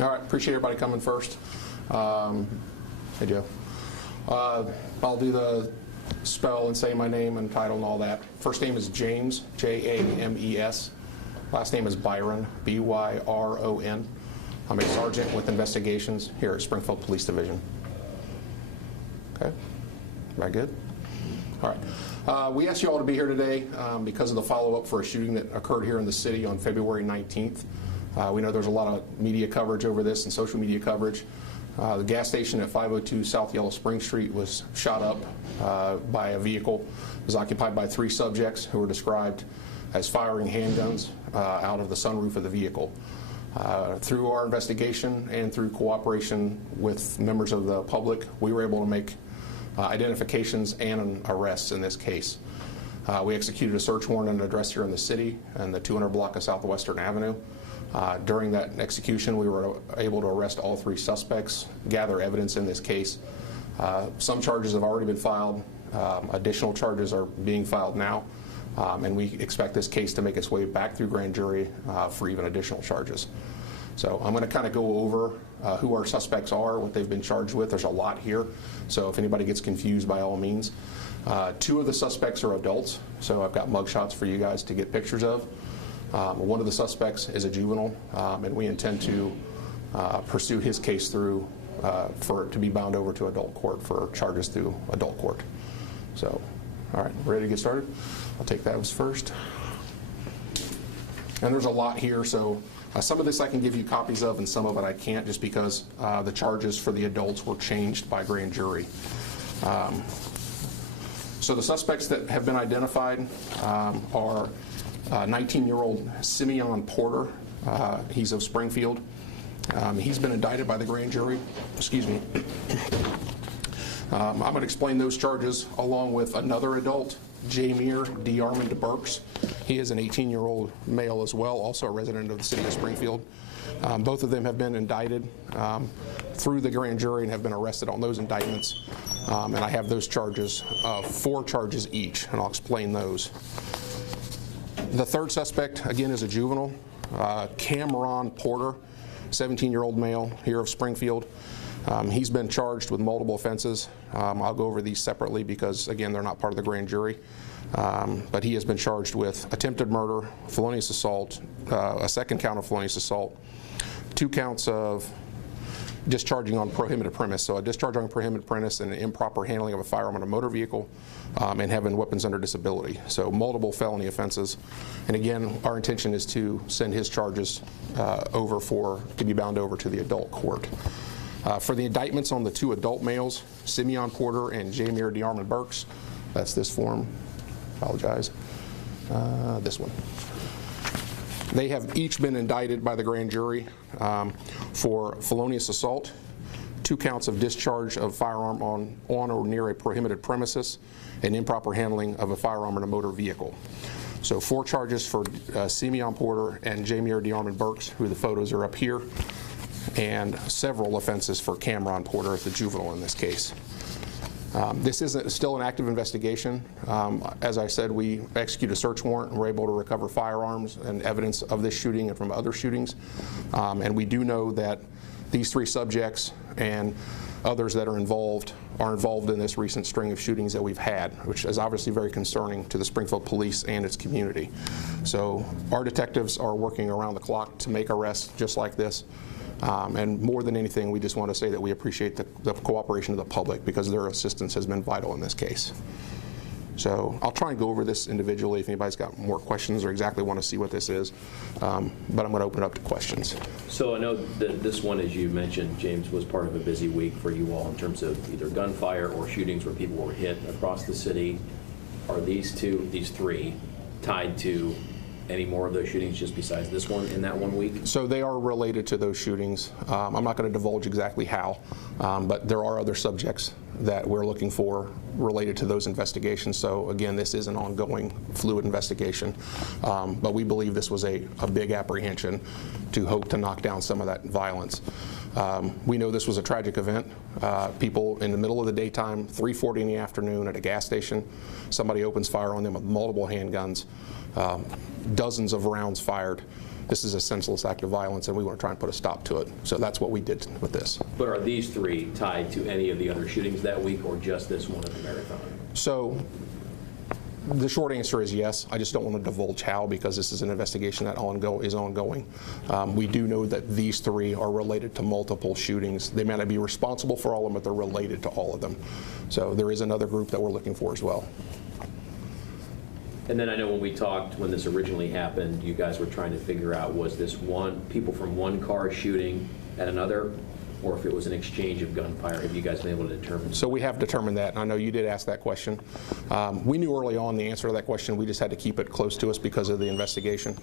All right, appreciate everybody coming first. Hey, Joe. I'll do the spell and say my name and title and all that. First name is James, James. Last name is Byron, Byron. I'm a sergeant with investigations here at Springfield Police Division. Okay, am I good? All right. We asked you all to be here today because of the follow-up for a shooting that occurred here in the city on February 19th. We know there's a lot of media coverage over this and social media coverage. The gas station at 502 South Yellow Spring Street was shot up by a vehicle. It was occupied by 3 subjects who were described as firing handguns out of the sunroof of the vehicle. Through our investigation and through cooperation with members of the public, we were able to make identifications and arrests in this case. We executed a search warrant and an address here in the city and the 200 block of Southwestern Avenue. During that execution, we were able to arrest all 3 suspects, gather evidence in this case. Some charges have already been filed. Additional charges are being filed now, and we expect this case to make its way back through grand jury for even additional charges. So I'm going to kind of go over who our suspects are, what they've been charged with. There's a lot here, so if anybody gets confused, by all means. 2 of the suspects are adults, so I've got mugshots for you guys to get pictures of. One of the suspects is a juvenile, and we intend to pursue his case through for it to be bound over to adult court for charges through adult court. So, all right, ready to get started? I'll take that as first. And there's a lot here, so some of this I can give you copies of, and some of it I can't, just because the charges for the adults were changed by grand jury. So the suspects that have been identified are 19-year-old Simeon Porter. He's of Springfield. He's been indicted by the grand jury. Excuse me. I'm going to explain those charges along with another adult, Jamir DeArmond Burks. He is an 18-year-old male as well, also a resident of the city of Springfield. Both of them have been indicted through the grand jury and have been arrested on those indictments. And I have those charges, 4 charges each, and I'll explain those. The third suspect, again, is a juvenile, Cameron Porter, 17-year-old male here of Springfield. He's been charged with multiple offenses. I'll go over these separately because, again, they're not part of the grand jury. But he has been charged with attempted murder, felonious assault, a second count of felonious assault, 2 counts of discharging on prohibited premise, so a discharge on prohibited premise and improper handling of a firearm on a motor vehicle, and having weapons under disability. So multiple felony offenses. And again, our intention is to send his charges to be bound over to the adult court. For the indictments on the 2 adult males, Simeon Porter and Jamir DeArmond Burks, that's this form, apologize, this one. They have each been indicted by the grand jury for felonious assault, 2 counts of discharge of firearm on or near a prohibited premises, and improper handling of a firearm in a motor vehicle. So 4 charges for Simeon Porter and Jamir DeArmond Burks, who the photos are up here, and several offenses for Cameron Porter, the juvenile in this case. This is still an active investigation. As I said, we executed a search warrant and were able to recover firearms and evidence of this shooting and from other shootings. And we do know that these 3 subjects and others that are involved in this recent string of shootings that we've had, which is obviously very concerning to the Springfield Police and its community. So our detectives are working around the clock to make arrests just like this. And more than anything, we just want to say that we appreciate the cooperation of the public, because their assistance has been vital in this case. So I'll try and go over this individually if anybody's got more questions or exactly want to see what this is. But I'm going to open it up to questions. So I know that this one, as you mentioned, James, was part of a busy week for you all in terms of either gunfire or shootings where people were hit across the city. Are these 3, tied to any more of those shootings just besides this one in that 1 week? So they are related to those shootings. I'm not going to divulge exactly how, but there are other subjects that we're looking for related to those investigations. So again, this is an ongoing fluid investigation, but we believe this was a big apprehension to hope to knock down some of that violence. We know this was a tragic event. People in the middle of the daytime, 3:40 in the afternoon at a gas station, somebody opens fire on them with multiple handguns, dozens of rounds fired. this is a senseless act of violence and we want to try and put a stop to it. So that's what we did with this. But are these three tied to any of the other shootings that week or just this one at the Marathon? So the short answer is yes. I just don't want to divulge how, because this is an investigation that is ongoing. We do know that these three are related to multiple shootings. They may not be responsible for all of them, but they're related to all of them. So there is another group that we're looking for as well. And then I know when we talked, when this originally happened, you guys were trying to figure out, was this people from one car shooting at another, or if it was an exchange of gunfire? Have you guys been able to determine? So we have determined that, and I know you did ask that question. We knew early on the answer to that question. We just had to keep it close to us because of the investigation.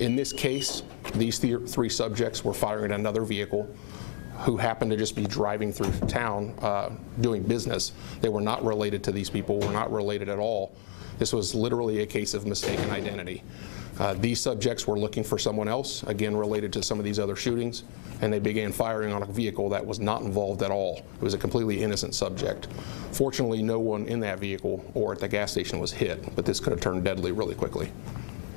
In this case, these three subjects were firing at another vehicle who happened to just be driving through town doing business. They were not related to these people, were not related at all. This was literally a case of mistaken identity. These subjects were looking for someone else, again related to some of these other shootings, and they began firing on a vehicle that was not involved at all. It was a completely innocent subject. Fortunately, no one in that vehicle or at the gas station was hit, but this could have turned deadly really quickly.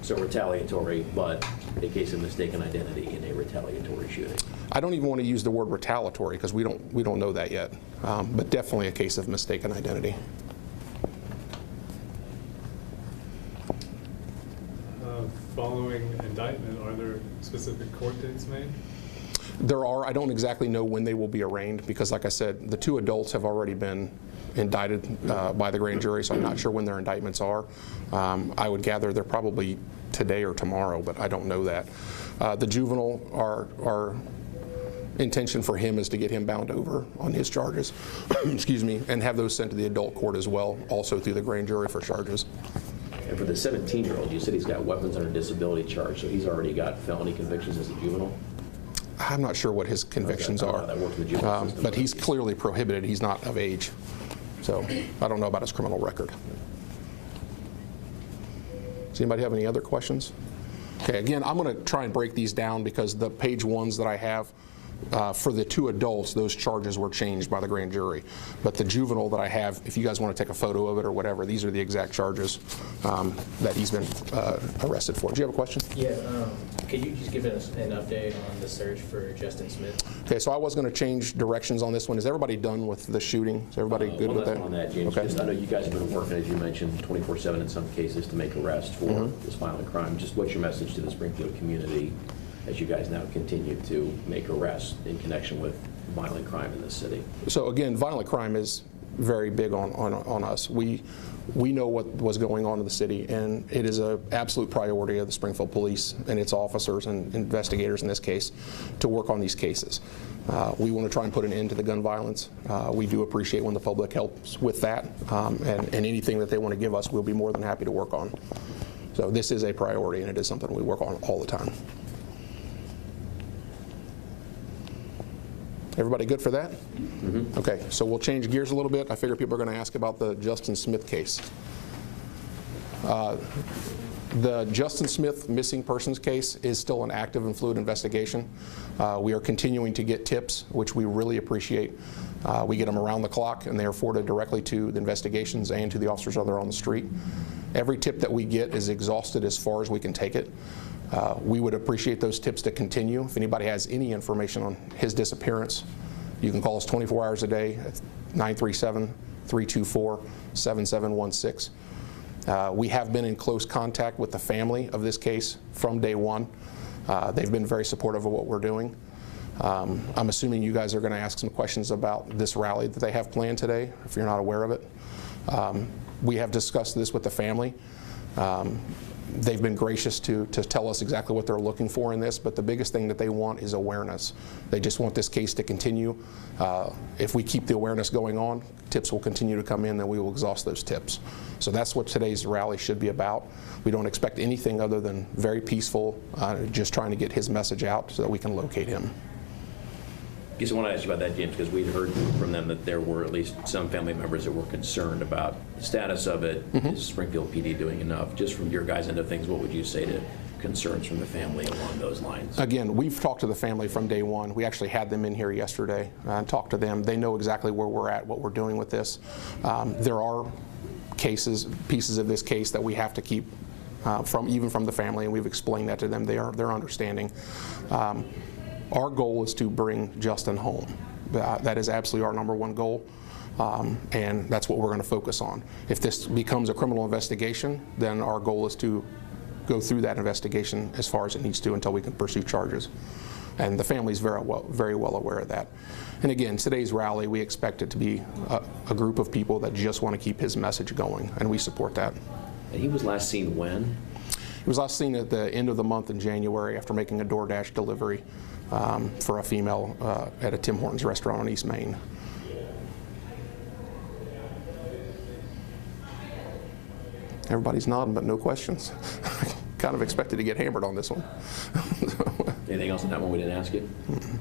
So retaliatory, but a case of mistaken identity in a retaliatory shooting. I don't even want to use the word retaliatory because we don't know that yet, but definitely a case of mistaken identity. Following indictment, are there specific court dates made? There are. I don't exactly know when they will be arraigned because, like I said, the two adults have already been indicted by the grand jury, so I'm not sure when their indictments are. I would gather they're probably today or tomorrow, but I don't know that. The juvenile, our intention for him is to get him bound over on his charges, excuse me, and have those sent to the adult court as well, also through the grand jury for charges. And for the 17-year-old, you said he's got weapons under disability charge, so he's already got felony convictions as a juvenile? I'm not sure what his convictions are, but he's clearly prohibited. He's not of age. So I don't know about his criminal record. Does anybody have any other questions? Okay, again, I'm going to try and break these down because the page ones that I have, for the two adults, those charges were changed by the grand jury. But the juvenile that I have, if you guys want to take a photo of it or whatever, these are the exact charges that he's been arrested for. Do you have a question? Yeah, could you just give us an update on the search for Justin Smith? Okay, so I was going to change directions on this one. Is everybody done with the shooting? Is everybody good with that? On that, James, okay. Just, I know you guys have been working, as you mentioned, 24/7 in some cases to make arrests for this violent crime. Just what's your message to the Springfield community as you guys now continue to make arrests in connection with violent crime in this city? So again, violent crime is very big on us. We know what was going on in the city, and it is an absolute priority of the Springfield Police and its officers and investigators in this case to work on these cases. We want to try and put an end to the gun violence. We do appreciate when the public helps with that, and anything that they want to give us, we'll be more than happy to work on. So this is a priority, and it is something we work on all the time. Everybody good for that? Mm-hmm. Okay, so we'll change gears a little bit. I figure people are going to ask about the Justin Smith case. The Justin Smith missing persons case is still an active and fluid investigation. We are continuing to get tips, which we really appreciate. We get them around the clock, and they are forwarded directly to the investigations and to the officers that are on the street. Every tip that we get is exhausted as far as we can take it. We would appreciate those tips to continue. If anybody has any information on his disappearance, you can call us 24 hours a day at 937-324-7716. We have been in close contact with the family of this case from day one. They've been very supportive of what we're doing. I'm assuming you guys are going to ask some questions about this rally that they have planned today, if you're not aware of it. We have discussed this with the family. They've been gracious to tell us exactly what they're looking for in this, but the biggest thing that they want is awareness. They just want this case to continue. If we keep the awareness going on, tips will continue to come in, and we will exhaust those tips. So that's what today's rally should be about. We don't expect anything other than very peaceful, just trying to get his message out so that we can locate him. I guess I want to ask you about that, James, because we'd heard from them that there were at least some family members that were concerned about the status of it. Is Springfield PD doing enough? Just from your guys' end of things, what would you say to concerns from the family along those lines? Again, we've talked to the family from day one. We actually had them in here yesterday and talked to them. They know exactly where we're at, what we're doing with this. There are pieces of this case that we have to keep even from the family, and we've explained that to them. They're understanding. Our goal is to bring Justin home. That is absolutely our number one goal, and that's what we're going to focus on. If this becomes a criminal investigation, then our goal is to go through that investigation as far as it needs to until we can pursue charges. And the family's very well aware of that. And again, today's rally, we expect it to be a group of people that just want to keep his message going, and we support that. And he was last seen when? He was last seen at the end of the month in January after making a DoorDash delivery for a female at a Tim Hortons restaurant on East Main. Everybody's nodding, but no questions. Kind of expected to get hammered on this one. Anything else on that one we didn't ask you? Mm-mm.